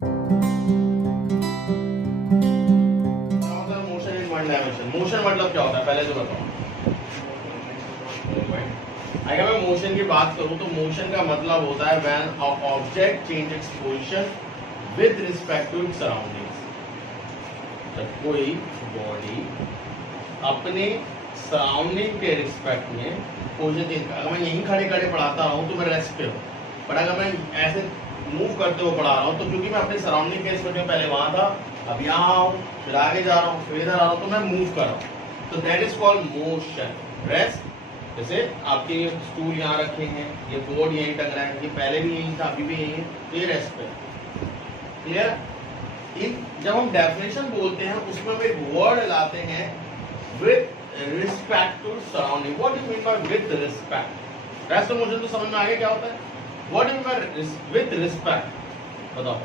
Motion in one dimension. Motion मतलब क्या होता है पहले तो बताओ। अगर मैं मोशन की बात करूं तो मोशन का मतलब होता है when a object change its position with respect to its surroundings. जब कोई बॉडी अपने सराउंडिंग के रिस्पेक्ट में पोजीशन चेंज, अगर मैं यहीं खड़े खड़े पढ़ाता हूं तो मैं रेस्ट पे हूं, पर अगर मैं ऐसे मूव करते हुए पढ़ा रहा हूं तो क्योंकि मैं अपने सराउंडिंग के रिस्पेक्ट में पहले वहां था, अब यहाँ हूं, फिर आगे जा रहा हूं, फिर इधर आ रहा हूं, तो मैं मूव कर रहा हूं, तो that is called motion. Rest जैसे आपके ये स्टूल यहाँ रखे हैं, ये बोर्ड यहीं टंग रहा है, ये पहले भी यहीं था, अभी भी यहीं है, तो ये रेस्ट पे। क्लियर? जब हम डेफिनेशन बोलते हैं उसमें हम एक वर्ड लाते हैं with respect to surrounding. What do mean by with respect? Rest of motion तो समझ में आ गया क्या होता है? What do mean by with respect? बताओ।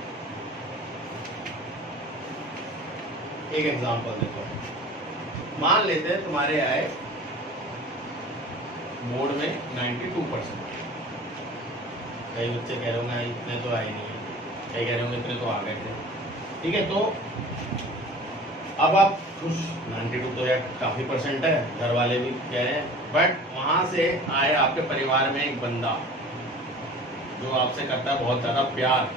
एक एग्जांपल देखो, मान लेते हैं तुम्हारे आए बोर्ड में 92%। कई बच्चे कह रहे होंगे इतने तो आए नहीं है, कई कह रहे होंगे इतने तो आ गए थे। ठीक है, तो अब आप खुश, 92 तो यार काफी परसेंट है, घर वाले भी कह रहे हैं, बट वहां से आए आपके परिवार में एक बंदा जो आपसे करता है बहुत ज्यादा प्यार,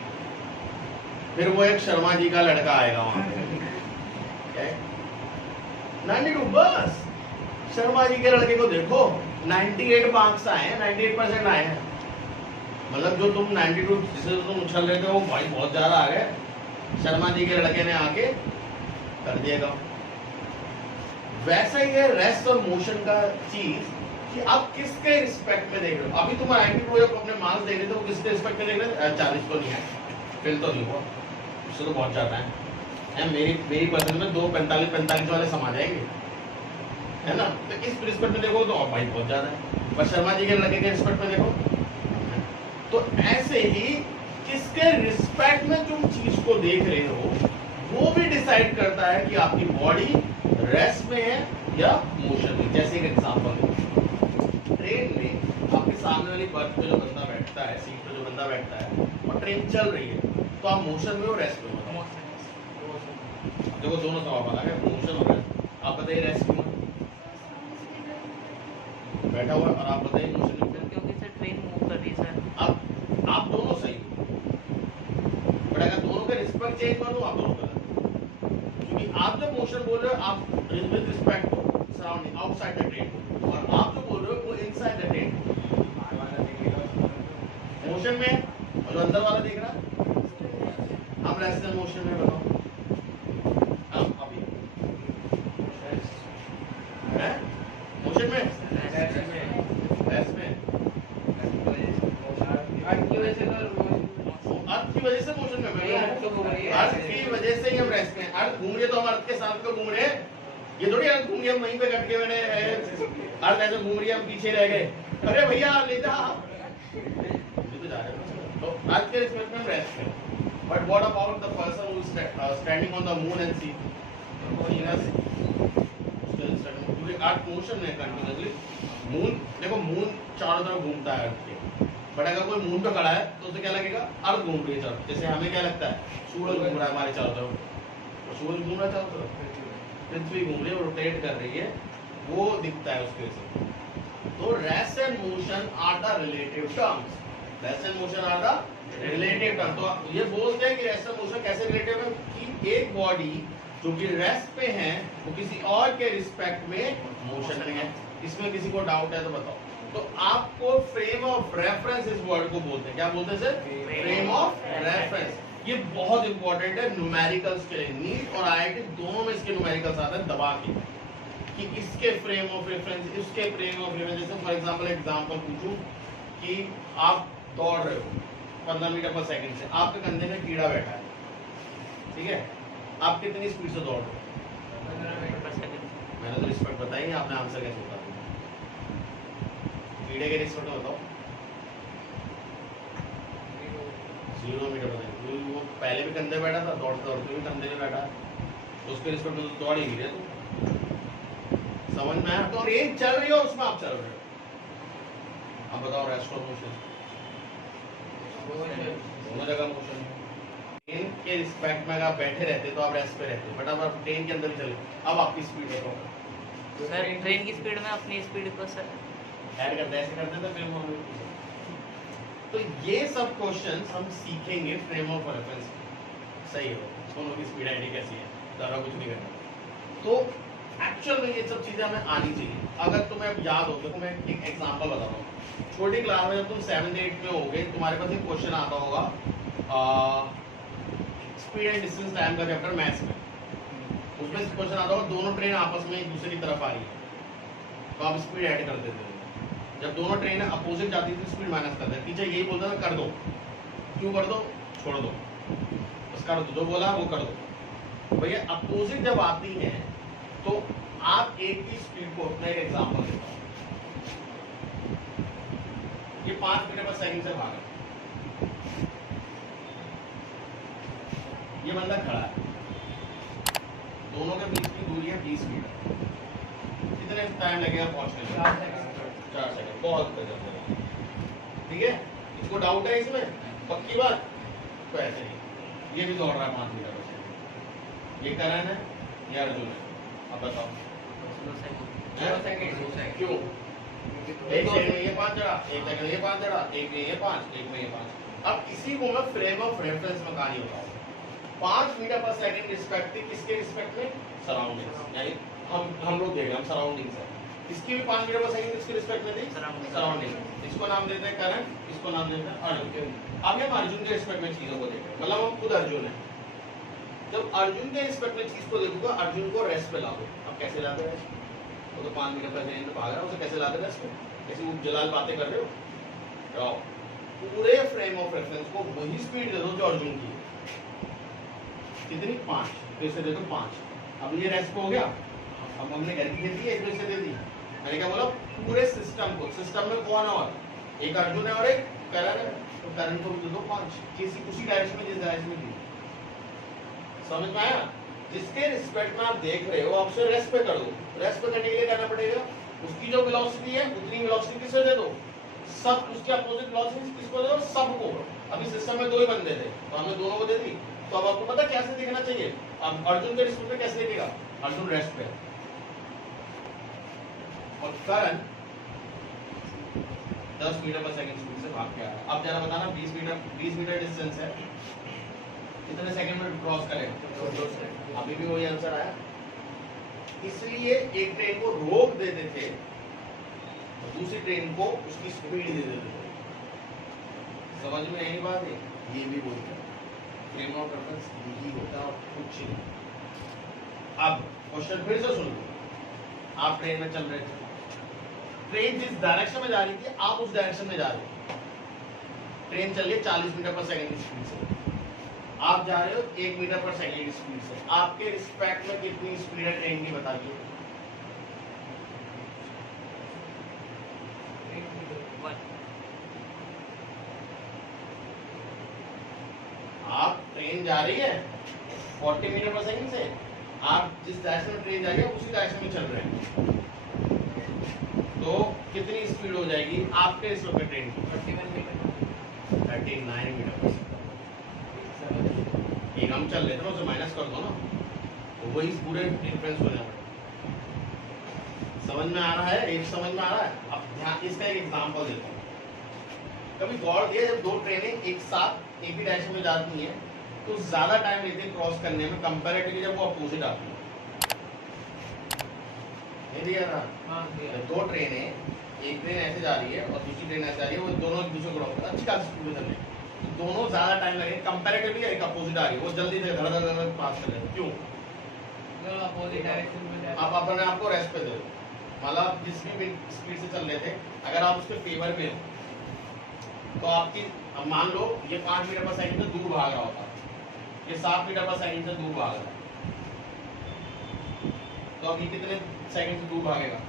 फिर वो एक शर्मा जी का लड़का आएगा वहां पे, 92 बस। शर्मा जी के लड़के को देखो 98 मार्क्स आए हैं, 98% आए हैं, मतलब जो तुम 92 जिसे तुम उछल रहे थे वो भाई बहुत ज्यादा आ गए, शर्मा जी के लड़के ने आके कर दिएगा। वैसा ही है रेस्ट और मोशन का चीज कि आप किसके रिस्पेक्ट में देख रहे हो। अभी तुम 92 को अपने मार्क्स देख रहे थे, वो किसके रिस्पेक्ट में देख रहे थे? 40 तो नहीं है, फिर तो नहीं हुआ, उससे तो बहुत ज्यादा है। मेरी पसंद में 2 45 वाले समा जाएंगे, है ना? तो इस रिस्पेक्ट में देखो तो भाई बहुत ज्यादा है, पर शर्मा जी के लड़के के रिस्पेक्ट में देखो। तो ऐसे ही किसके रिस्पेक्ट में तुम चीज को देख रहे हो वो भी डिसाइड करता है कि आपकी बॉडी रेस्ट में है या मोशन में। जैसे एक एग्जांपल, ट्रेन में आपके सामने वाली बर्थ पे जो बंदा बैठता है, सीट पे जो बंदा बैठता है, और ट्रेन चल रही है, तो आप मोशन में हो रेस्ट में हो? देखो दोनों सवाल अलग है, मोशन हो रेस्ट। आप बताइए रेस्ट में बैठा हुआ, और आप बताइए मोशन में, क्योंकि सर ट्रेन मूव कर रही है सर। अब आप दोनों सही, बट अगर दोनों का रिस्पेक्ट चेंज कर दो आप दोनों गलत, क्योंकि आप जब मोशन बोल रहे हो आप with respect to surrounding outside the train, और आप जो बोल रहे हो वो इनसाइड द ट्रेन, मोशन में, और जो अंदर वाला देख रहा है हम रेस्ट एंड मोशन में। बताओ हम अभी है मोशन में, रेस्ट में, अर्थ की वजह से मोशन में, अर्थ की वजह से ही हम रेस्ट में। अर्थ घूम रही है तो हम अर्थ के साथ क्यों घूम रहे हैं? ये थोड़ी अर्थ घूम रही है हम वहीं पे कट के मैंने, अर्थ ऐसे घूम रही है हम पीछे रह गए, अरे भैया ले जा, तो जा रहे हैं। तो अर्थ के रिस्पेक्ट में हम रेस्ट में। But what about the person who is standing on the moon and sea? क्योंकि अर्थ मोशन में कंटिन्यूअसली, मून देखो मून चारों तरफ घूमता है अर्थ के, बट अगर कोई मून पे खड़ा है तो उसे क्या लगेगा? अर्थ घूम रही है चारों। जैसे हमें क्या लगता है सूरज घूम रहा है हमारे चारों तरफ, तो सूरज घूम रहा है चारों तरफ, पृथ्वी घूम रही है, रोटेट कर रही है, वो दिखता है उसके से। तो rest and motion are the relative terms, rest and motion are the relative term. तो ये बोलते हैं कि रेस्ट एंड मोशन कैसे रिलेटिव है कि एक बॉडी जो कि रेस्ट पे है वो किसी और के रिस्पेक्ट में मोशन में है। इसमें किसी को डाउट है तो बताओ। तो आपको फ्रेम ऑफ रेफरेंस इस वर्ड को बोलते हैं, क्या बोलते हैं सर? Frame of reference. ये बहुत इंपॉर्टेंट है न्यूमेरिकल्स के लिए, नीट और आईआईटी दोनों में इसके न्यूमेरिकल्स आते हैं दबा के, कि इसके फ्रेम ऑफ रेफरेंस, इसके फ्रेम ऑफ रेफरेंस। जैसे फॉर एग्जांपल पूछूं कि आप दौड़ रहे हो 15 मीटर पर सेकंड से, आपके कंधे में कीड़ा बैठा है, ठीक है, आप कितनी स्पीड से दौड़ रहे हो? 15 मीटर पर सेकंड। मैंने तो रिस्पेक्ट बताई, आपने आंसर कैसे बता दिया? कीड़े के रिस्पेक्ट बताओ। 0 मीटर पर सेकंड। वो पहले भी कंधे बैठा था, दौड़ते दौड़ते भी कंधे में बैठा, तो उसके रिस्पेक्ट में तो दौड़ ही नहीं रहे। तो समझ में आया? तो रेंज चल रही हो उसमें आप चल रहे हो। अब बताओ रेस्ट ऑफ मोशन, दोनों जगह मोशन। ट्रेन के उसके रिस्पेक्ट में अगर आप बैठे रहते तो आप रेस्ट पे रहते, बट अब आप ट्रेन के अंदर ही चले, अब आपकी स्पीड देखो सर ट्रेन की स्पीड में अपनी स्पीड को सर ऐड करते ऐसे करते तो फिर हम तो ये सब क्वेश्चंस हम सीखेंगे फ्रेम ऑफ रेफरेंस। सही हो, दोनों की स्पीड आईडी कैसी है, ज़्यादा कुछ नहीं करना। तो एक्चुअल में ये सब चीज़ें हमें आनी चाहिए। अगर तुम्हें अब याद हो, देखो मैं एक एग्जांपल बताता हूँ। छोटी क्लास में जब तुम 7th 8th में होगे, तुम्हारे पास एक क्वेश्चन आता होगा स्पीड एंड डिस्टेंस टाइम का चैप्टर मैथ्स में। उसमें क्वेश्चन आता होगा दोनों ट्रेन आपस में एक दूसरे की तरफ आ रही है, तो आप स्पीड ऐड कर देते हो। जब दोनों ट्रेनें अपोजिट जाती थी स्पीड माइनस करते हैं। टीचर यही बोलता था कर दो, क्यों कर दो, छोड़ दो, बस कर दो, जो बोला वो कर दो। भैया अपोजिट जब आती हैं तो आप एक की स्पीड को, अपना एक एग्जाम्पल देता हूँ। ये 5 मीटर पर सेकंड से भागा, ये बंदा खड़ा है, दोनों के बीच की दूरी है 20 मीटर। कितने टाइम लगेगा पहुंचने में? 4 सेकंड। बहुत गजब, ठीक है। इसको डाउट है इसमें, पक्की बात? तो ऐसे ही ये भी दौड़ रहा है 5 मीटर पर सेकंड। ये करण है, ये अर्जुन है। अब बताओ क्यों? एक सेकंड में ये 5 चढ़ा, एक सेकंड ये 5 चढ़ा, एक में ये 5, एक में ये 5। अब इसी को मैं फ्रेम ऑफ रेफरेंस में कहानी बताऊँ। 5 मीटर पर सेकंड रिस्पेक्ट, किसके रिस्पेक्ट में? सराउंडिंग्स, यानी हम लोग देख रहे हैं, हम सराउंडिंग्स है। इसकी भी 5 मीटर पर सेकंड किसके रिस्पेक्ट में थी? सराउंडिंग। इसको नाम देते हैं करंट, इसको नाम देते हैं अर्जुन। अब हम अर्जुन के रिस्पेक्ट में चीजों को देख रहे हैं, मतलब हम खुद अर्जुन है। जब अर्जुन के रिस्पेक्ट में चीज को देखूंगा, अर्जुन को रेस्ट पे ला दो। अब कैसे लाते हैं? वो तो 5 मीटर पर सेकंड भाग रहा है, उसे कैसे लाते हैं रेस्ट पे? कैसे वो जलाल बातें कर रहे हो? राव पूरे फ्रेम ऑफ रेफरेंस को वही स्पीड दे दो जो अर्जुन की है। कितनी? 5। फिर से दे दो 5। अब ये रेस्ट हो गया। अब हमने घर की खेती है, फिर से दे दी। मैंने क्या बोला? पूरे सिस्टम को, सिस्टम में कौन और एक अर्जुन है और एक करण है, तो करण को दे दो 5, किसी उसी डायरेक्शन में जिस डायरेक्शन में दी। समझ में आया? जिसके रिस्पेक्ट में आप देख रहे हो, आप उसे रेस्ट पे कर दो। रेस्ट पे करने के लिए करना पड़ेगा, उसकी जो वेलोसिटी है उतनी वेलोसिटी किसे दे दो? सब उसके अपोजिट वेलोसिटी किसको दे दो? सबको। अभी सिस्टम में 2 ही बंदे थे, तो हमने दोनों को दे दी। तो अब आपको पता कैसे देखना चाहिए? अब अर्जुन के रिस्पेक्ट में कैसे देखेगा? अर्जुन रेस्ट पे और करण 10 मीटर पर सेकंड स्पीड से भाग के आ रहा है। अब जरा बताना 20 मीटर डिस्टेंस है, कितने सेकंड में क्रॉस करेगा? अभी भी वही आंसर आया। इसलिए एक ट्रेन को रोक देते थे, दूसरी ट्रेन को उसकी स्पीड दे देते थे। समझ में आई बात है? ये भी बोलते हैं फ्रेम ऑफ रेफरेंस यही होता है और कुछ नहीं। अब क्वेश्चन फिर से सुन लो। आप ट्रेन में चल रहे थे, ट्रेन जिस डायरेक्शन में जा रही थी आप उस डायरेक्शन में जा रहे हो। ट्रेन चल रही है 40 मीटर पर सेकंड की स्पीड से, आप जा रहे हो 1 मीटर पर सेकंड की स्पीड से। आपके रिस्पेक्ट में कितनी स्पीड है ट्रेन की बताइए? आप ट्रेन जा रही है 40 मीटर पर सेकंड से, आप जिस डायरेक्शन में ट्रेन जा रही है उसी डायरेक्शन में चल रहे हैं, तो कितनी स्पीड हो जाएगी आपके इस वक्त ट्रेन की? 39 मीटर पर सेकंड। एक हम चल लेते हैं, उसे माइनस कर दो ना, तो वही पूरे डिफरेंस हो जाएगा। समझ में आ रहा है? एक समझ में आ रहा है? अब ध्यान, इसका एक एग्जांपल देता हूँ। कभी गौर दिया, जब 2 ट्रेनें एक साथ एक ही डायरेक्शन में जाती हैं तो ज्यादा टाइम लेते हैं क्रॉस करने में कंपैरेटिवली जब वो अपोजिट आती है। नहीं दिया था? जब 2 ट्रेनें, एक ट्रेन ऐसे जा रही है और दूसरी ट्रेन ऐसे जा रही है, वो दोनों एक दूसरे को क्रॉस अच्छी खासी स्पीड में चल रही है, तो दोनों ज्यादा टाइम लगेगा कंपैरेटिवली। एक अपोजिट आ रही है, वो जल्दी से धड़ धड़ धड़ पास कर रहे हैं। क्यों? अपोजिट डायरेक्शन में आप अपने आप को रेस्ट पे दे दो। मतलब जिस भी स्पीड से चल रहे थे, अगर आप उसके फेवर में हो तो आपकी, अब मान लो ये 5 मीटर पर सेकंड से दूर भाग रहा होता, ये 7 मीटर पर सेकंड से दूर भाग रहा है, तो अब ये कितने सेकंड से दूर भागेगा?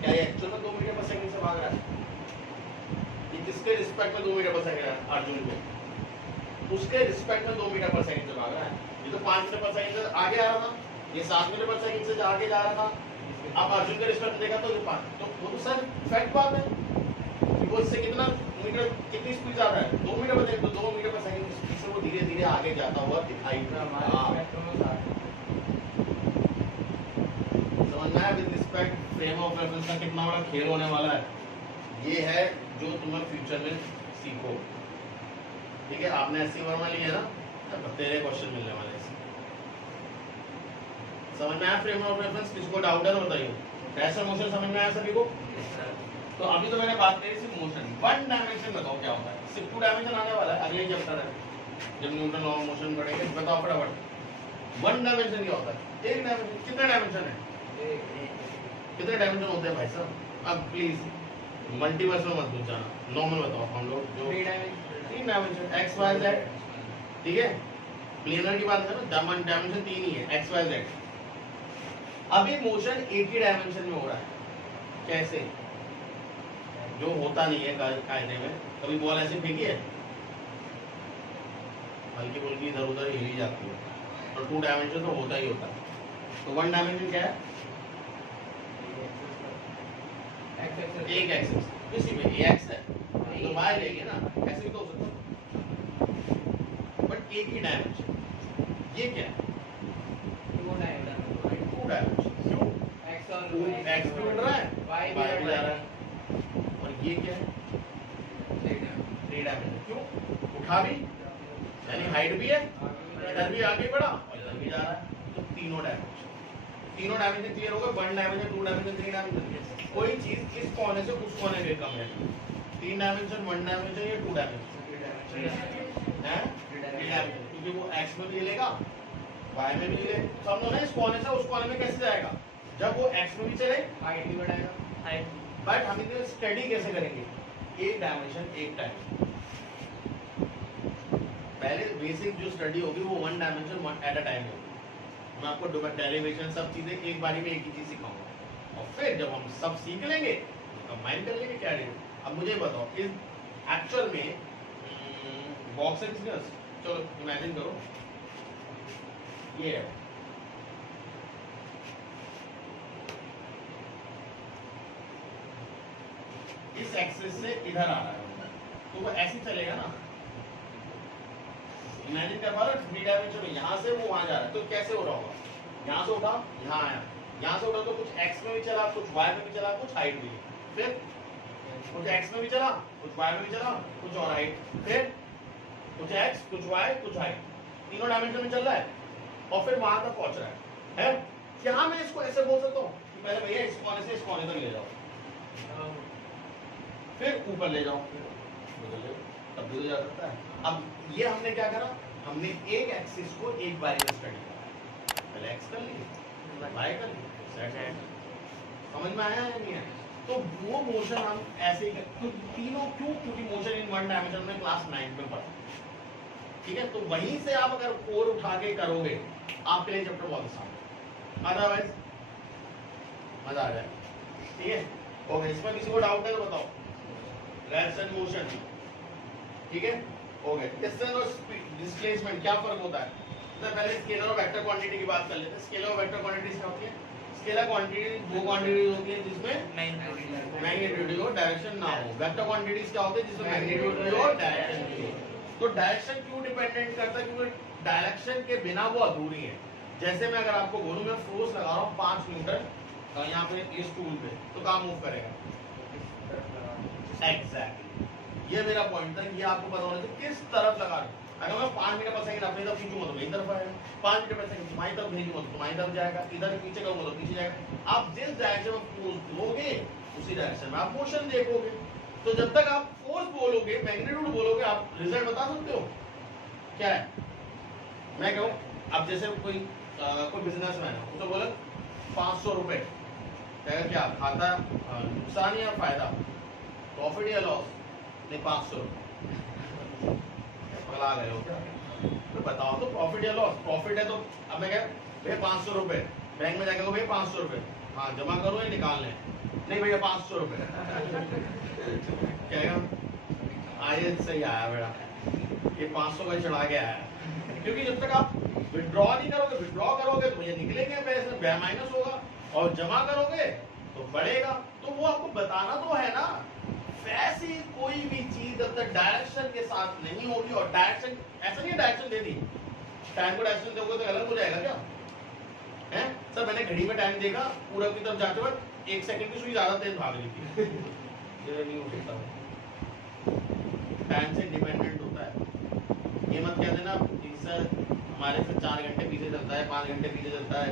क्या ये एक्चुअल में 2 मीटर पर सेकंड से भाग रहा है? ये किसके रिस्पेक्ट में 2 मीटर पर सेकंड है? अर्जुन को। उसके रिस्पेक्ट में 2 मीटर पर सेकंड से भाग रहा है। ये तो 5 मीटर पर सेकंड से आगे आ रहा था, ये 7 मीटर पर सेकंड से आगे जा रहा था। अब अर्जुन के रिस्पेक्ट में देखा तो ये 5, तो वो तो सर फैक्ट बात है कि वो इससे कितना मीटर, कितनी स्पीड जा रहा है? 2 मीटर पर सेकंड, तो आगे जाता हुआ दिखाई दे। समझ में आया? With respect frame of reference का कितना बड़ा खेल होने वाला है, ये है जो तुम्हें फ्यूचर में सीखो। ठीक है, आपने एससी वर्मा लिया ना, तब तेरे क्वेश्चन मिलने वाले हैं। समझ में आया फ्रेम ऑफ रेफरेंस? किसको डाउट है बताइए। डायरेक्शन मोशन समझ में आया सभी को? तो अभी तो मैंने बात करी सिर्फ मोशन। वन डायमेंशन बताओ क्या होता है? सिर्फ टू डायमेंशन आने वाला है अगले चैप्टर है, जब न्यूटन लॉ ऑफ मोशन पढ़ेंगे। बताओ फटाफट, वन डायमेंशन क्या होता है? एक डायमेंशन। कितने डायमेंशन है? कितने डायमेंशन होते हैं भाई साहब? अब प्लीज मल्टीवर्स में मत पूछना, नॉर्मल बताओ। हम लोग जो तीन डायमेंशन एक्स वाई जेड, ठीक है, प्लेनर की बात करो, डायमेंशन तीन ही है, एक्स वाई जेड। अभी मोशन एक ही डायमेंशन में हो रहा है, कैसे? जो होता नहीं है कायदे में। कभी बॉल ऐसे फेंकी है, हल्की फुल्की इधर उधर हिली जाती है, और टू डायमेंशन तो होता ही होता है। तो वन डायमेंशन क्या है? एक एक्सिस, किसी में एक्स है तो वाई लेंगे ना, ऐसे भी तो हो सकता है, बट एक ही डायमेंशन। ये क्या है? To dimension. क्यों? एक्स भी उड़ रहा है, वाई भी जा रहा है, और ये क्या है? Three dimension. क्यों? उठा भी, यानी हाइट भी है, इधर भी आगे बढ़ा और इधर भी जा रहा है, तो तीनों डायमेंशन। तीनों डायमेंशन क्लियर हो गए? One dimension, two dimension, three dimension. कोई चीज इस कोने से उस कोने पे कम है, तीन डायमेंशन, वन डायमेंशन या टू डायमेंशन है? थ्री डायमेंशन, क्योंकि वो एक्स में भी लेगा, वाई में भी ले। समझो ना, इस कोने से उस कोने में कैसे जाएगा? जब वो एक्स में भी चले, हाइट भी बढ़ाएगा। बट हम इसे स्टडी कैसे करेंगे? एक डायमेंशन एक टाइम। पहले बेसिक जो स्टडी होगी वो one dimension at a time होगी। मैं आपको डेरिवेशन सब चीजें एक बारी में एक ही चीज सिखाऊंगा, और फिर जब हम सब सीख लेंगे तो कंबाइन कर लेंगे क्या डेरिवेशन। अब मुझे बताओ, इस एक्चुअल में बॉक्स एंड फिगर्स, चलो इमेजिन करो ये है, इस एक्सिस से इधर आ रहा है, तो वो ऐसे चलेगा ना। इमेजिन कर पा रहे हो, थ्री डायमेंशन में यहाँ से वो वहां जा रहा है, तो कैसे हो रहा होगा? यहाँ से उठा, यहाँ आया, यहाँ से उठा तो कुछ एक्स में भी चला, कुछ वाई में भी चला, कुछ हाइट भी, फिर कुछ एक्स में भी चला, कुछ वाई में भी चला, कुछ और हाइट, फिर कुछ एक्स, कुछ वाई, कुछ हाइट, तीनों डायमेंशन में चल रहा है, और फिर वहां तक पहुंच रहा है। क्या मैं इसको ऐसे बोल सकता हूँ कि पहले भैया इस कोने से इस कोने तक ले जाओ, फिर ऊपर ले जाओ, तब भी तो जा सकता है। अब ये हमने क्या करा? हमने एक एक्सिस को एक बारी में स्टडी करा, पहले एक्स कर लिए, वाई कर लिए, समझ में आया नहीं है? तो वो मोशन हम ऐसे ही तो तीनों क्यों? क्योंकि मोशन इन वन डायमेंशन में क्लास 9 में पढ़ा, ठीक है। तो वहीं से आप अगर कोर उठा के करोगे, आपके लिए चैप्टर बहुत आसान है, अदरवाइज मजा आ जाए, ठीक है। ओके, इसमें किसी को डाउट है तो बताओ। डायरेक्शन मोशन, ठीक है, ओके। डिस्टेंस और डिस्प्लेसमेंट क्या फर्क होता है? तो पहले स्केलर और वेक्टर क्वांटिटी की बात कर लेते हैं। स्केलर और वेक्टर क्वांटिटीज क्या होती है? स्केलर क्वांटिटी वो क्वांटिटीज होती है जिसमें मैग्नीट्यूड और डायरेक्शन ना हो। वेक्टर क्वांटिटीज क्या होती है? जिसमें मैग्नीट्यूड और डायरेक्शन भी हो। तो डायरेक्शन क्यों डिपेंडेंट करता है? क्योंकि डायरेक्शन के बिना वो अधूरी है। जैसे मैं अगर आपको बोलूं मैं फोर्स लगा रहा हूँ 5 न्यूटन यहाँ पे इस टूल पे, तो कहाँ मूव करेगा? एग्जैक्टली, ये मेरा पॉइंट था। ये आपको पता होना चाहिए किस तरफ लगा रहे हो। अगर मैं 5 मीटर पर सेकंड अपनी तरफ खींचूंगा तो मेरी तरफ आएगा, 5 मीटर पर सेकंड तुम्हारी तरफ भेजूंगा तो तुम्हारी तरफ जाएगा, इधर पीछे करूंगा तो पीछे जाएगा। आप जिस डायरेक्शन में फोर्स दोगे उसी डायरेक्शन में आप मोशन देखोगे। तो जब तक आप फोर्स बोलोगे, मैग्नीट्यूड बोलोगे, आप रिजल्ट बता सकते हो क्या है? मैं कहूँ अब जैसे कोई बिजनेसमैन है, उसने बोला 500 रुपए, क्या खाता नुकसान या फायदा, प्रॉफिट या लॉस? नहीं, 500 रुपए। पगला गए हो क्या? तो बताओ तो प्रॉफिट या लॉस? प्रॉफिट है तो अब मैं कह भैया 500 रुपए, बैंक में जाके भैया 500 रुपए, हाँ जमा करो या निकाल लें? नहीं भैया 500 रुपए। क्या आए सही आया बेटा, ये 500 का चढ़ा के आया, क्योंकि जब तक आप विड्रॉ नहीं करोगे, विड्रॉ करोगे तो ये निकलेंगे पैसे, माइनस होगा, और जमा करोगे तो बढ़ेगा। तो वो आपको बताना तो है ना, वैसी कोई भी चीज जब तक डायरेक्शन के साथ नहीं होगी, और डायरेक्शन ऐसा नहीं है डायरेक्शन दे दी, टाइम को डायरेक्शन दोगे तो अलग हो जाएगा क्या है? सर मैंने घड़ी में टाइम देखा, पूरब की तरफ जाते वक्त 1 सेकंड की सुई ज्यादा तेज भाग रही थी। ये नहीं हो सकता, टाइम से इंडिपेंडेंट होता है। ये मत कह देना कि सर हमारे से 4 घंटे पीछे चलता है, 5 घंटे पीछे चलता है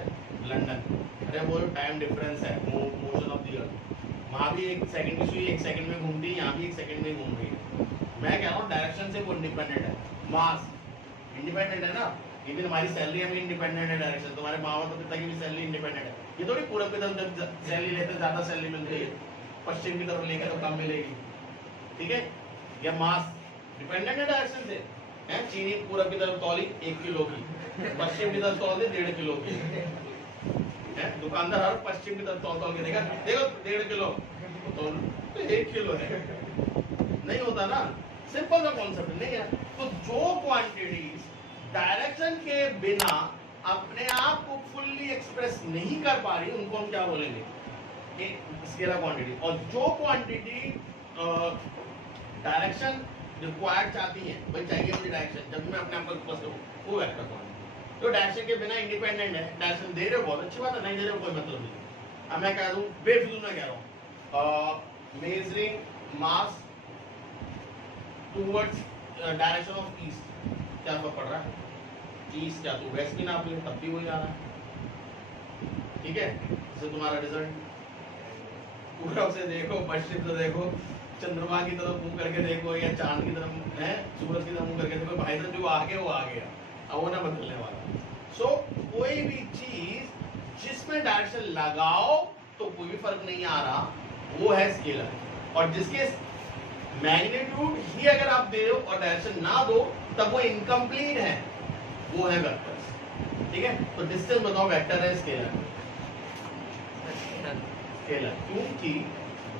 लंदन। अरे वो टाइम डिफरेंस है, मोशन ऑफ द अर्थ। वहाँ भी 1 सेकंड की सुई 1 सेकंड में घूमती है, यहाँ भी 1 सेकंड में घूम रही है। मैं कह रहा हूँ डायरेक्शन से वो इंडिपेंडेंट है। मास इंडिपेंडेंट है ना, इवन हमारी सैलरी हमें इंडिपेंडेंट है डायरेक्शन। तुम्हारे माँ बाप पिता की भी सैलरी इंडिपेंडेंट है। ये थोड़ी पूरब की तरफ जब सैलरी लेते हैं ज्यादा सैलरी मिलती है, पश्चिम की तरफ लेकर तो कम मिलेगी, ठीक है? या मास डिपेंडेंट है डायरेक्शन से है। चीनी पूरब की तरफ तौली 1 किलो की, पश्चिम की तरफ तौल दे 1.5 किलो की है। दुकानदार हर पश्चिम की तरफ तौल के देगा, देखो 1.5 किलो तो 1 किलो है, नहीं होता ना। सिंपल सा कॉन्सेप्ट नहीं है। तो जो क्वांटिटीज डायरेक्शन के बिना अपने आप को फुल्ली एक्सप्रेस नहीं कर पा रही, उनको हम क्या बोलेंगे? Scalar quantity. और जो क्वांटिटी डायरेक्शन रिक्वायर्ड चाहती है, भाई चाहिए मुझे डायरेक्शन, जब मैं अपने आप को एक्सप्रेस करूं, वो वेक्टर क्वांटिटी। तो डायरेक्शन के बिना इंडिपेंडेंट है। डायरेक्शन दे रहे हो बहुत अच्छी बात है, नहीं दे रहे हो कोई मतलब नहीं। अब मैं कह दूं, बेफिजूल में कह रहा हूं, measuring mass towards direction of east, क्या फर्क पड़ रहा है? ईस्ट क्या तो वेस्ट भी नाप ले, तब भी वही आ रहा है, ठीक है? जैसे तुम्हारा रिजल्ट पूरब से देखो, पश्चिम से देखो, चंद्रमा की तरफ मुंह करके देखो, या चांद की तरफ है, सूरज की तरफ मुंह करके देखो, भाई साहब जो आगे वो आ गया, अब वो ना बदलने वाला। सो कोई भी चीज जिसमें डायरेक्शन लगाओ तो कोई भी फर्क नहीं आ रहा, वो है स्केलर। और जिसके मैग्नीट्यूड ही अगर आप दे हो और डायरेक्शन ना दो, तब वो इनकम्प्लीट है, वो है वेक्टर्स, ठीक है? तो डिस्टेंस बताओ वेक्टर है स्केलर? स्केलर, क्योंकि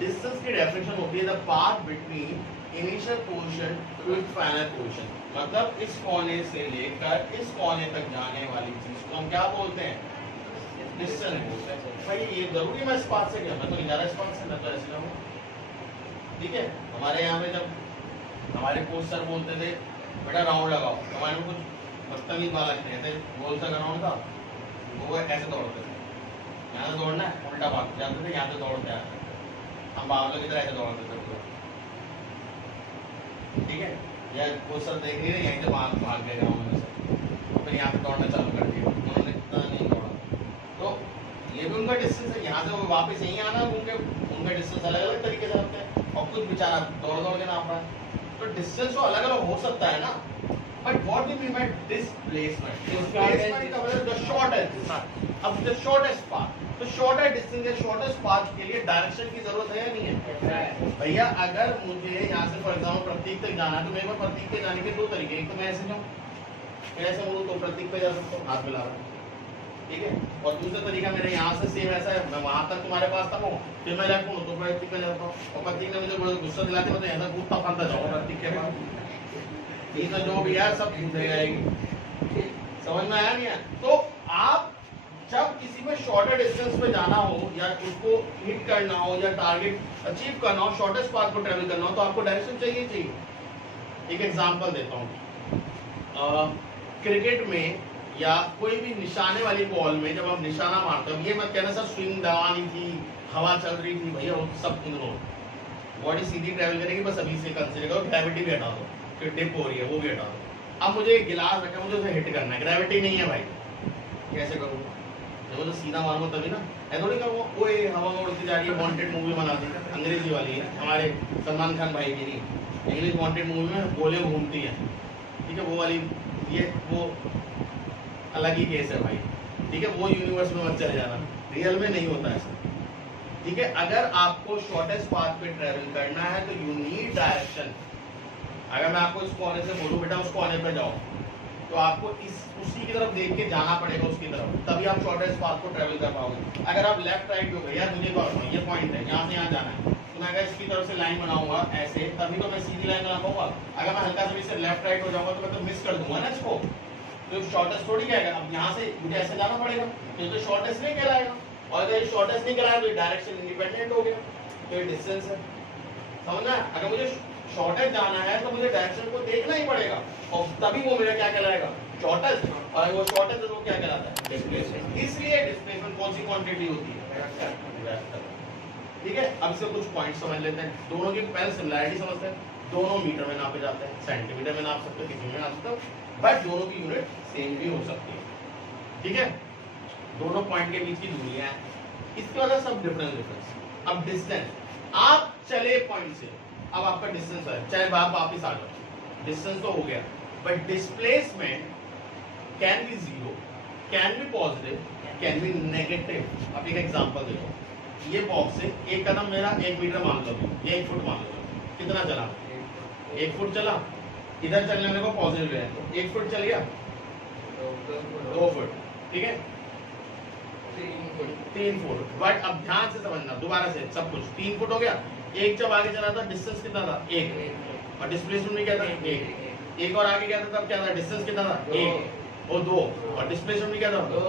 डिस्टेंस की डेफिनेशन होती है the path between initial position to its final position. मतलब इस कोने से लेकर इस कोने तक जाने वाली चीज को हम क्या बोलते हैं? डिस्टेंस बोलते हैं। भाई ये जरूरी मैं इस पाथ से गया, मैं तो नहीं जा रहा इस पाथ से, मैं तो ऐसे जाऊँ, ठीक है? हमारे यहाँ पे जब हमारे कोच सर बोलते थे बेटा राउंड लगाओ, हमारे में कुछ बदतमीज बालक थे, गोल सा ग्राउंड था, वो ऐसे दौड़ते थे, यहाँ से दौड़ना है, उल्टा भाग जाते थे, यहाँ से दौड़ते आते, हम बावलों की तरह ऐसे दौड़ते थे, ठीक है? या कोच सर देख रहे यहीं से भाग गए ग्राउंड में से, फिर यहाँ से दौड़ना चालू कर दिया, उन्होंने इतना नहीं दौड़ा। तो ये भी उनका डिस्टेंस है, यहाँ से वो वापस यहीं आना, उनका डिस्टेंस अलग अलग तरीके से होते हैं, और कुछ बेचारा दौड़ दौड़ के नाप रहा है। तो डिस्टेंस तो अलग अलग हो सकता है ना, but what do mean bye displacement? Displacement का मतलब द शॉर्टेस्ट, अब द शॉर्टेस्ट पाथ, तो शॉर्टर डिस्टेंस या शॉर्टेस्ट पाथ के लिए डायरेक्शन की जरूरत है या नहीं है? भैया अगर मुझे यहाँ से फॉर एग्जाम्पल प्रतीक तक जाना है, तो मेरे पास प्रतीक के जाने के 2 तरीके, एक तो मैं ऐसे जाऊँ, फिर ऐसे मुड़ूँ तो प्रतीक पे जा सकता हूँ, हाथ मिला रहा है, ठीक है? और दूसरा तरीका मेरे यहाँ से सेम ऐसा है, मैं वहां तक तुम्हारे पास तक हूँ, फिर मैं लेफ्ट हूँ तो प्रतीक में जाता हूँ, और प्रतीक ने मुझे गुस्सा दिलाते मैं तो यहाँ से कूदता फंसता जाऊँ प्रतीक के पास, ठीक है? जो भी है सब छूट जाएगी, समझ में आया नहीं है? तो आप जब किसी में शॉर्टर डिस्टेंस पे जाना हो, या उसको हिट करना हो, या टारगेट अचीव करना हो, शॉर्टेस्ट पाथ को ट्रेवल करना हो, तो आपको डायरेक्शन चाहिए। एक एग्जांपल देता हूँ, क्रिकेट में या कोई भी निशाने वाली बॉल में जब आप निशाना मारते हो, ये मत कहना सर स्विंग दबानी थी, हवा चल रही थी, भैया वो सब इग्नोर, बॉडी सीधी ट्रेवल करेगी, बस अभी से कंसीडर करो, ग्रेविटी भी हटा दो, फिर डिप हो रही है वो भी हटा दो। अब मुझे एक गिलास रखा, मुझे उसे हिट करना है, ग्रेविटी नहीं है भाई, कैसे करूँगा? जब तो सीधा मारूंगा तभी ना, ऐसा थोड़ी करूँगा, ओए हवा में उड़ती जा रही है, वांटेड मूवी बना दी, अंग्रेजी वाली है, हमारे सलमान खान भाई की नहीं, इंग्लिश वांटेड मूवी में गोले घूमती है, ठीक है? वो वाली, ये वो अलग ही केस है भाई, ठीक है? वो यूनिवर्स में मत चले जाना, रियल में नहीं होता ऐसा, ठीक है? अगर आपको शॉर्टेस्ट पाथ पे ट्रेवल करना है तो यू नीड डायरेक्शन। अगर मैं आपको इस कोने से बोलूं बेटा उस कोने पे जाओ, तो आपको उसी की तरफ देख के जाना पड़ेगा, उसकी तरफ, तभी आप शॉर्टेस्ट पाथ को ट्रेवल कर पाओगे। अगर आप लेफ्ट राइट हो भैया, मुझे ये पॉइंट है, यहाँ से यहाँ जाना है, तो मैं अगर इसकी तरफ से लाइन बनाऊंगा ऐसे, तभी तो मैं सीधी लाइन बना पाऊंगा। अगर मैं हल्का सा भी से लेफ्ट राइट हो जाऊंगा तो मैं तो मिस कर दूंगा ना इसको, तो शॉर्टेस्ट थोड़ी क्या है? अब यहाँ से मुझे ऐसे जाना पड़ेगा, तो शॉर्टेस्ट नहीं कहलाएगा, और अगर शॉर्टेस्ट नहीं कहलाएगा तो डायरेक्शन इंडिपेंडेंट हो गया, तो ये डिस्टेंस है। समझना है? अगर मुझे शॉर्टेज जाना है तो मुझे डायरेक्शन को देखना ही पड़ेगा और तभी वो मेरा क्या कहलाएगा, शॉर्टेज। और अगर वो शॉर्टेज है तो क्या कहलाता है, डिस्प्लेसमेंट। इसलिए डिस्प्लेसमेंट कौन सी क्वांटिटी होती है, वेक्टर। ठीक है, अब इसके कुछ पॉइंट समझ लेते हैं। दोनों की पहले सिमिलैरिटी समझते हैं। दोनों मीटर में नापे जाते हैं, सेंटीमीटर में नाप सकते हैं, किसी में नाप सकते हो, बट दोनों की यूनिट सेम भी हो सकती है। ठीक है, दोनों पॉइंट के बीच की दूरियां हैं, इसके वजह सब डिफरेंस। अब डिस्टेंस, आप चले पॉइंट से, अब आपका डिस्टेंस है, चाहे आप वापिस आ जाओ, डिस्टेंस तो हो गया, but displacement can be zero, can be positive, can be negative. अब एक एग्जांपल देखो, ये बॉक्स से एक कदम मेरा 1 मीटर मान लो, ये 1 फुट मान लो, कितना चला, 1 फुट चला। इधर चलने मेरे को पॉजिटिव है तो 1 फुट चल गया, 2 फुट, ठीक है, 3 फुट। बट अब ध्यान से समझना, दोबारा से सब कुछ 3 फुट हो गया। एक जब आगे चला था डिस्टेंस कितना था, 1, और डिस्प्लेसमेंट भी क्या था, 1। एक और आगे गया था तब क्या था, डिस्टेंस कितना था, 1 और 2, और डिस्प्लेसमेंट भी क्या था, 2।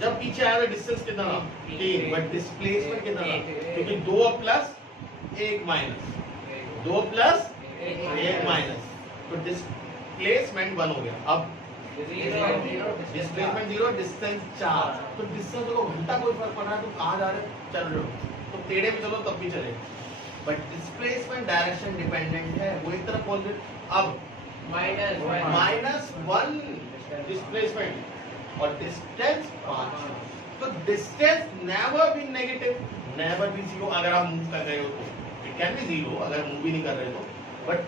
जब पीछे आया था डिस्टेंस कितना था, 3, बट डिस्प्लेसमेंट कितना था, क्योंकि 2 प्लस 1 माइनस 2 प्लस 1 माइनस, तो डिस्प्लेसमेंट 1 हो गया। अब डिस्प्लेसमेंट 0, डिस्टेंस 4, तो डिस्टेंस को घंटा कोई फर्क पड़ रहा है, तो कहाँ जा रहे हो, चल रहे हो, तो टेढ़े में चलो तब भी चले, बट डिस्प्लेसमेंट डायरेक्शन डिपेंडेंट है, वो एक तरफ पॉजिटिव। अब -1 डिस्प्लेसमेंट और डिस्टेंस 5, तो distance never be negative, never be zero. अगर आप मूव कर रहे हो तो इट कैन बी जीरो, अगर मूव भी नहीं कर रहे तो, बट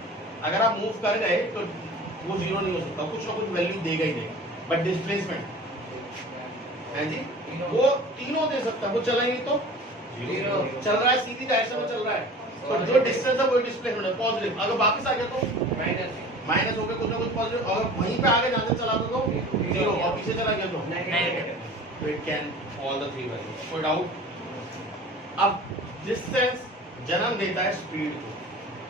अगर आप मूव कर गए तो वो जीरो नहीं हो सकता, कुछ ना कुछ वैल्यू देगा ही देगा। बट डिस्प्लेसमेंट है जी, वो तीनों दे सकता है, वो चला ही नहीं तो जीरो चल रहा है, सीधी डायरेक्शन में चल रहा है, तो जो डिस्टेंस है वो डिस्प्लेसमेंट है, पॉजिटिव। अगर वापस आ गया तो माइनस हो गया, कुछ ना कुछ पॉजिटिव। अगर वहीं पे आगे जाने चला तो जीरो, और पीछे चला गया तो नेगेटिव। तो it can all the three values, कोई डाउट। अब डिस्टेंस जन्म देता है स्पीड को,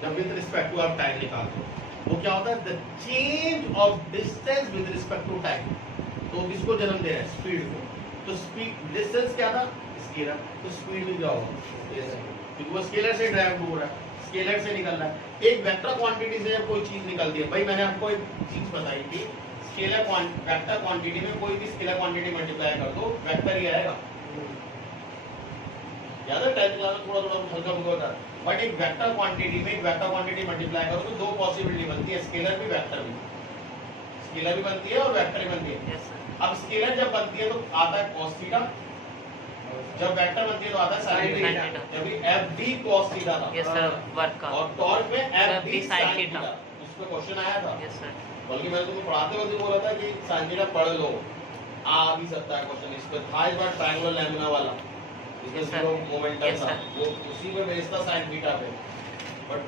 जब विद रिस्पेक्ट टू आप टाइम निकालते हो, वो क्या होता है, the change of distance with respect to time. तो किसको जन्म दे रहा है, स्पीड को। तो स्पीड, डिस्टेंस क्या था, स्केलर, तो स्पीड भी क्या होगा, क्योंकि वो स्केलर से ड्राइव हो रहा है, स्केलर से निकल रहा है। एक वेक्टर क्वांटिटी से जब कोई चीज निकलती है, भाई मैंने आपको एक चीज बताई थी, स्केलर वेक्टर क्वांटिटी में कोई भी स्केलर क्वांटिटी मल्टीप्लाई कर दो, वेक्टर ही आएगा। याद है 10th क्लास में थोड़ा हल्का फुल्का होता है, बट एक वेक्टर क्वांटिटी में एक वेक्टर क्वांटिटी मल्टीप्लाई करो तो 2 पॉसिबिलिटी बनती है, स्केलर भी वेक्टर भी, स्केलर भी बनती है और वेक्टर भी बनती है। अब स्केलर जब बनती है तो आता है cos थीटा, जब वेक्टर बनती है तो आता है sin थीटा, जब भी fd cos थीटा था, यस सर, वर्क का, और टॉर्क में fd sin थीटा, थीटा, उस पे क्वेश्चन आया था। यस सर, बल्कि मैंने तुमको पढ़ाते वक्त बोला था कि sin थीटा पढ़ लो, आ भी सकता है क्वेश्चन इस पे था, इस बार ट्रायंगुलर लैमिना वाला, इसमें जीरो मोमेंटम था, वो उसी पे बेस्ड था sin थीटा पे। बट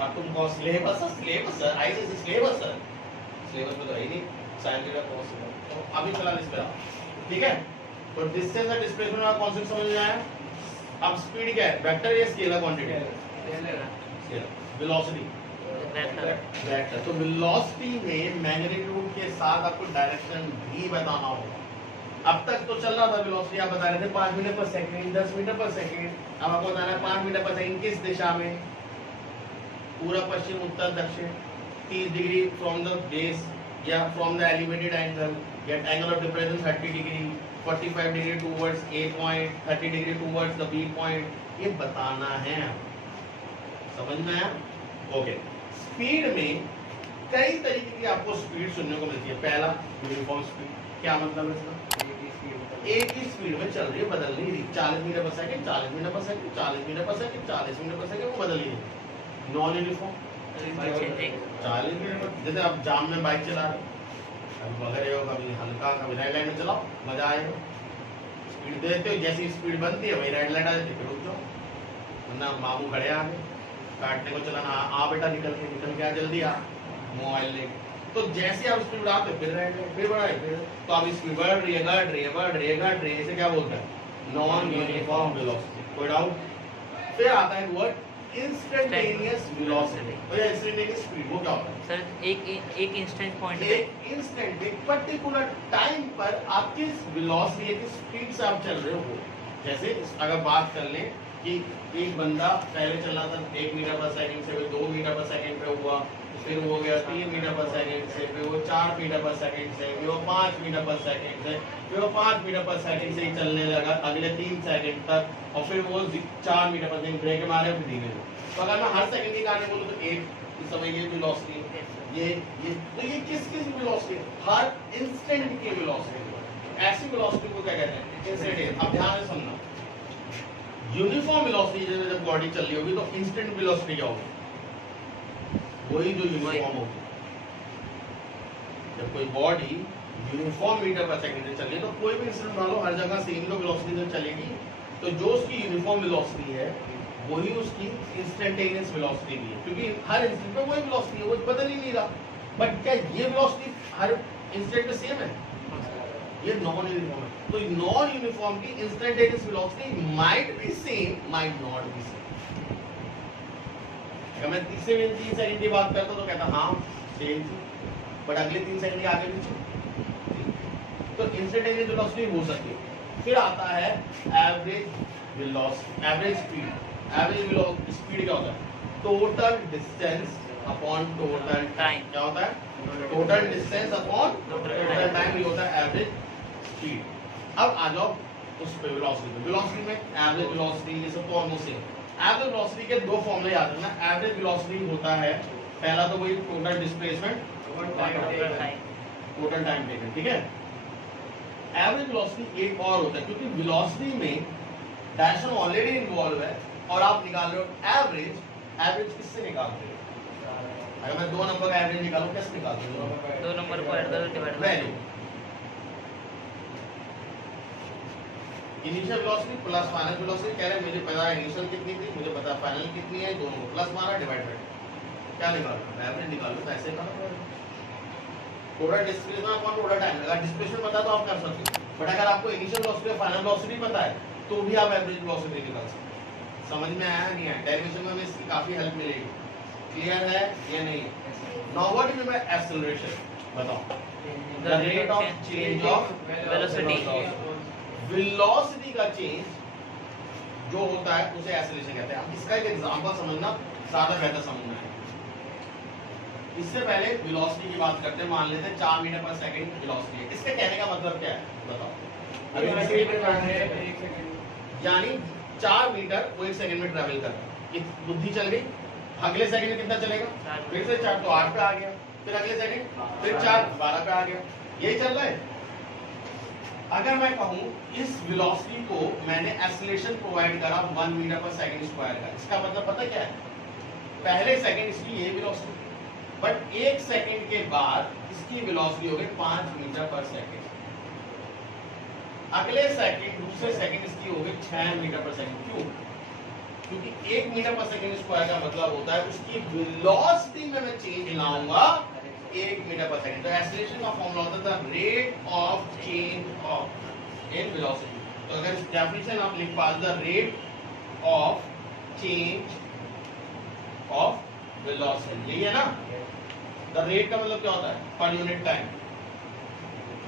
अब तुम कौन सिलेबस सर आई से सिलेबस सर, सिलेबस में तो है ही नहीं sin थीटा cos थीटा, तो अभी चला इस पे, ठीक है। तो डिस्टेंस और डिस्प्लेसमेंट का कांसेप्ट समझ में आया। अब स्पीड क्या है, वेक्टर या scalar quantity, scalar, velocity vector. तो वेलोसिटी में मैग्नीट्यूड के साथ आपको डायरेक्शन भी बताना होगा। अब तक तो चल रहा था वेलोसिटी, आप बता रहे थे 5 मीटर पर सेकंड, 10 मीटर पर सेकंड, अब आपको बताना है 5 मीटर पर सेकंड किस दिशा में, पूर्व पश्चिम उत्तर दक्षिण, 30 डिग्री फ्रॉम द बेस या फ्रॉम द एलिवेटेड एंगल, या angle of depression 30 degree, 45 degree towards A point, 30 degree towards the B point, ये बताना है। समझ में आया? ओके। स्पीड में कई तरीके की आपको स्पीड सुनने को मिलती है। पहला यूनिफॉर्म स्पीड, क्या मतलब है इसका, एक ही स्पीड में चल रही है, बदल नहीं रही, 40 मीटर पर सेकंड, 40 मीटर पर सेकंड, 40 मीटर पर सेकंड, 40 मीटर पर सेकंड, वो बदल ही नहीं। नॉन यूनिफॉर्म 40 मीटर पर, जैसे आप जाम में बाइक चला रहे हो, कभी बग रहे हो, कभी हल्का, कभी रेड लाइट में चलाओ, मजा आएगा। स्पीड देते हो, जैसी स्पीड बनती है वही रेड लाइट आ जाती है, रुक जाओ, वरना मामू खड़े आगे काटने को चलाना, आ बेटा निकल के आ, जल्दी आ, मोबाइल ले। तो जैसे आप स्पीड बढ़ाते फिर रेड लाइट, फिर बढ़ाए, फिर तो अब स्पीड बढ़ रही है, घट रही है, बढ़ रही है, घट रही है, इसे क्या बोलते हैं, नॉन यूनिफॉर्म वेलोसिटी। कोई डाउट? फिर आता है वर्ड इंस्टेंटेनियस वेलोसिटी, तो ये इंस्टेंटेनियस स्पीड, वो क्या होता है सर, एक इंस्टेंट पॉइंट, एक इंस्टेंट, एक पर्टिकुलर टाइम पर आप किस वेलोसिटी, किस स्पीड से आप चल रहे हो। जैसे अगर बात कर लें कि एक बंदा पहले चला था 1 मीटर पर सेकंड से, 2 मीटर पर सेकंड पे हुआ, फिर वो गया 3 मीटर पर सेकंड से, फिर वो 4 मीटर पर सेकंड से, फिर वो 5 मीटर पर सेकंड से, फिर वो 5 मीटर पर सेकंड से ही चलने लगा अगले 3 सेकंड तक, और फिर वो 4 मीटर पर सेकंड ब्रेक मारे फिर धीरे। तो अगर मैं हर सेकंड की कहानी बोलूँ तो एक इस समय ये वेलोसिटी है, ये तो ये किस वेलोसिटी है? हर इंस्टेंट की वेलोसिटी। ऐसी वेलोसिटी को क्या कहते हैं? इंस्टेंटेनियस। अब ध्यान से सुनना, यूनिफॉर्म वेलोसिटी जब बॉडी चल रही होगी तो इंस्टेंट वेलोसिटी क्या होगी? वही जो यूनिफॉर्म होगी। जब कोई बॉडी यूनिफॉर्म मीटर पर सेकंड से चल रही है तो कोई भी इंस्टेंट मान लो हर जगह सेम जो वेलोसिटी से चलेगी, तो जो उसकी यूनिफॉर्म वेलोसिटी है वही उसकी इंस्टेंटेनियस वेलोसिटी भी है, क्योंकि हर इंस्टेंट पे वही वेलोसिटी है, वो बदल ही नहीं रहा। बट क्या ये वेलोसिटी हर इंस्टेंट पे सेम है? ये नॉन यूनिफॉर्म है। तो नॉन यूनिफॉर्म की instantaneous velocity might be same, might not be same. अगर मैं 3 सेकंड की बात करता तो कहता हाँ सेम थी, बट अगले 3 सेकंड के आगे पीछे, तो इंस्टेंटेनियस वेलोसिटी हो सकती है। फिर आता है average velocity, average speed. Average speed क्या होता है? Total distance upon total time. क्या होता है? Total distance upon total time, ये होता है एवरेज स्पीड। अब आ जाओ उस पे वेलोसिटी पे। वेलोसिटी में एवरेज वेलोसिटी ये सब तो ऑलमोस्ट सेम। एवरेज वेलोसिटी के दो फॉर्मूले याद रखना। एवरेज वेलोसिटी होता है पहला तो वही total displacement, total time taken, ठीक है। एवरेज वेलोसिटी एक और होता है, क्योंकि वेलोसिटी में डायरेक्शन ऑलरेडी इन्वॉल्व है और आप निकाल रहे हो एवरेज। एवरेज किससे निकालते हो? अगर मैं 2 नंबर का एवरेज निकालूं कैसे निकालते हो? 2 नंबर को ऐड करो, divide value initial velocity plus final velocity. कह रहे हैं मुझे पता है इनिशियल कितनी थी, मुझे पता है फाइनल कितनी है, दोनों को प्लस मारा डिवाइड बाय क्या निकालो? एवरेज निकालो। तो ऐसे करना पड़ेगा। Total displacement upon total time. अगर डिस्प्लेसमेंट पता तो आप कर सकते हो, बट अगर आपको इनिशियल वेलोसिटी और फाइनल वेलोसिटी पता है तो भी आप एवरेज वेलोसिटी निकाल सकते हो। समझ में आया नहीं आया? डेरिवेशन में हमें इसकी काफी हेल्प मिलेगी। क्लियर है या नहीं? Now what is by acceleration? बताओ। The rate of change of velocity. Velocity का चेंज जो होता है उसे एक्सेलरेशन कहते हैं। अब इसका एक एग्जांपल समझना ज्यादा बेहतर समझना है। इससे पहले वेलोसिटी की बात करते हैं। मान लेते हैं 4 मीटर पर सेकंड वेलोसिटी है। इसके कहने का मतलब क्या है बताओ? यानी 4 मीटर वो 1 सेकंड में ट्रैवल कर रहा है। एक बुद्धि चल गई। अगले सेकंड में कितना चलेगा? फिर से 4 तो 8 पे आ गया, फिर अगले सेकंड फिर 4 12 पे आ गया। यही चल रहा है। अगर मैं कहूं इस वेलोसिटी को मैंने एक्सेलरेशन प्रोवाइड करा 1 मीटर पर सेकंड स्क्वायर का, इसका मतलब पता क्या है? पहले सेकंड इसकी ये वेलोसिटी, बट 1 सेकंड के बाद इसकी वेलोसिटी हो गई 5 मीटर पर सेकंड। अगले सेकंड दूसरे सेकंड इसकी हो गई 6 मीटर पर सेकंड। क्यों? क्योंकि 1 मीटर पर सेकंड स्क्वायर का मतलब होता है उसकी वेलोसिटी में मैं चेंज लाऊंगा 1 मीटर पर सेकंड। तो एक्सेलरेशन का फॉर्मूला होता है rate of change of in velocity. तो अगर इस डेफिनेशन आप लिख पास the rate of change of velocity, यही है ना? द रेट का मतलब क्या होता है? Per unit time.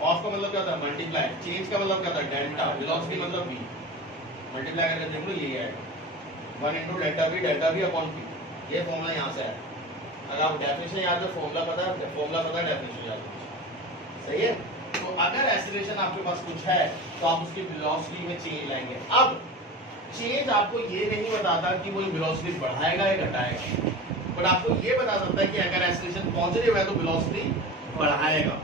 ऑफ का मतलब क्या होता है? मल्टीप्लाई। चेंज का मतलब क्या होता है? डेल्टा। वेलोसिटी मतलब v। मल्टीप्लाई करके देख लो, ये है 1 * डेल्टा v अपॉन p। ये फॉर्मूला यहां से है। अगर आप डेफिनेशन याद है, फॉर्मूला पता है, डेफिनेशन याद है। सही है? तो अगर एक्सेलरेशन आपके पास कुछ है तो आप उसकी वेलोसिटी में चेंज लाएंगे। अब चेंज आपको ये नहीं बताता कि वो वेलोसिटी बढ़ाएगा या घटाएगा, बट आपको ये बता सकता है कि अगर एक्सेलरेशन पॉजिटिव है तो वेलोसिटी बढ़ाएगा,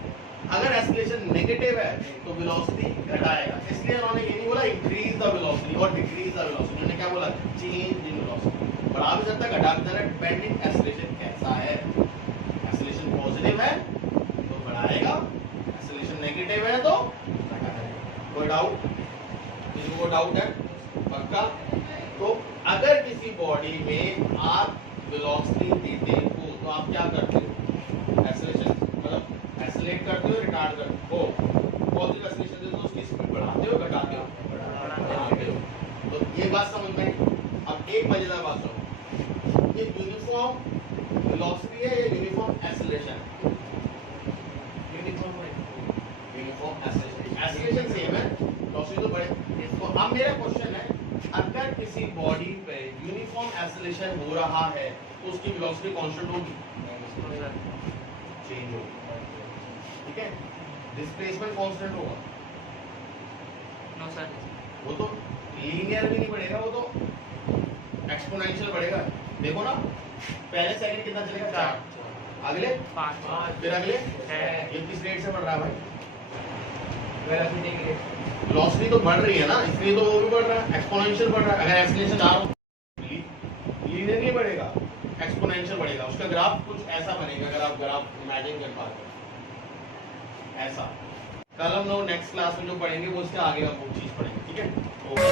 अगर एक्सेलरेशन नेगेटिव है तो वेलोसिटी घटाएगा। इसलिए उन्होंने ये नहीं बोला इंक्रीज द वेलोसिटी और डिक्रीज द वेलोसिटी, उन्होंने क्या बोला? Change in velocity. बढ़ा भी सकता है, घटा भी सकता है, डिपेंडिंग एक्सेलरेशन कैसा है। एक्सेलरेशन पॉजिटिव है तो बढ़ाएगा, एक्सेलरेशन नेगेटिव है तो घटाएगा। कोई डाउट? किसी को डाउट है? पक्का? तो अगर किसी बॉडी में आप वेलोसिटी देते हो तो आप क्या करते हो? एक्सेलरेशन मतलब एक्सेलरेट करते हो, रिटार्ड करते हो। पॉजिटिव एक्सेलरेशन देते हो, उसकी स्पीड बढ़ाते हो, घटाते हो? बढ़ाते हो। तो ये बात समझ में आई। अब एक मजेदार बात सुनो, ये यूनिफॉर्म वेलोसिटी है या uniform acceleration? Uniform acceleration. Acceleration same है, वेलोसिटी तो बढ़े। तो अब मेरा क्वेश्चन है, अगर जब किसी बॉडी पे यूनिफॉर्म एक्सेलरेशन हो रहा है तो उसकी वेलोसिटी कांस्टेंट होगी, चेंज होगी, ठीक है। डिस्प्लेसमेंट कांस्टेंट होगा, नो सर। वो तो लीनियर भी नहीं बढ़ेगा, वो तो एक्सपोनेंशियल बढ़ेगा। देखो ना, पहले सेकंड कितना चलेगा, 4, अगले 5, फिर अगले 6। ये किस रेट से बढ़ रहा है भाई? वेलोसिटी के लिए वेलोसिटी तो बढ़ रही है ना, इसलिए तो वो भी बढ़ रहा है, एक्सपोनेंशियल बढ़ रहा है। अगर एक्सपोनेंशियल आ लीनियर नहीं बढ़ेगा, एक्सपोनेंशियल बढ़ेगा। उसका ग्राफ कुछ ऐसा बनेगा, अगर आप ग्राफ इमेजिन कर पाते हो ऐसा। कल हम लोग नेक्स्ट क्लास में जो पढ़ेंगे वो उसके आगे का वो चीज पढ़ेंगे, ठीक है। ओके।